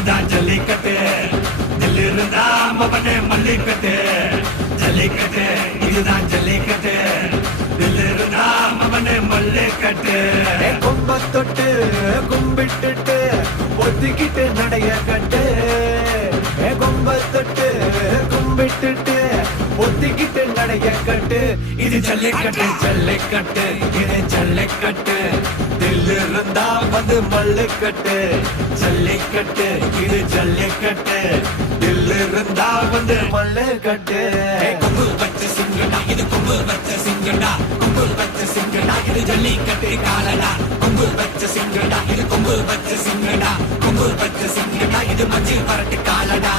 இதுதான் ஜல்லிக்கட்டு தில்லு இருந்தா மவனே மல்லிக்கட்டு ஜல்லிக்கட்டு இதுதான் ஜல்லிக்கட்டு தில்லு இருந்தா மவனே மல்லிக்கட்டு கொம்ப தொட்டு கும்பிட்டுட்டு ஒத்திக்கிட்டு நடைய கட்டு கொம்ப தொட்டு கும்பிட்டுட்டு ஒத்திக்கிட்டு நடைய கட்டு இது ஜல்லிக்கட்டு ஜல்லிக்கட்டு இது ஜல்லிக்கட்டு தில்லு இருந்தா வந்து மல்லுக்கட்டு ஜல்லிக்கட்டு இது ஜல்லிக்கட்டு தில்லு இருந்தா வந்து மல்லுக்கட்டு கொம்பு வச்ச சிங்கடா இது கொம்பு வச்ச சிங்கடா கொம்பு வச்ச சிங்கடா இது ஜல்லிக்கட்டு காலடா கொம்பு வச்ச சிங்கடா இது கொம்பு வச்ச சிங்கடா கொம்பு வச்ச சிங்கடா இது மஞ்சள் பரட்டு காலடா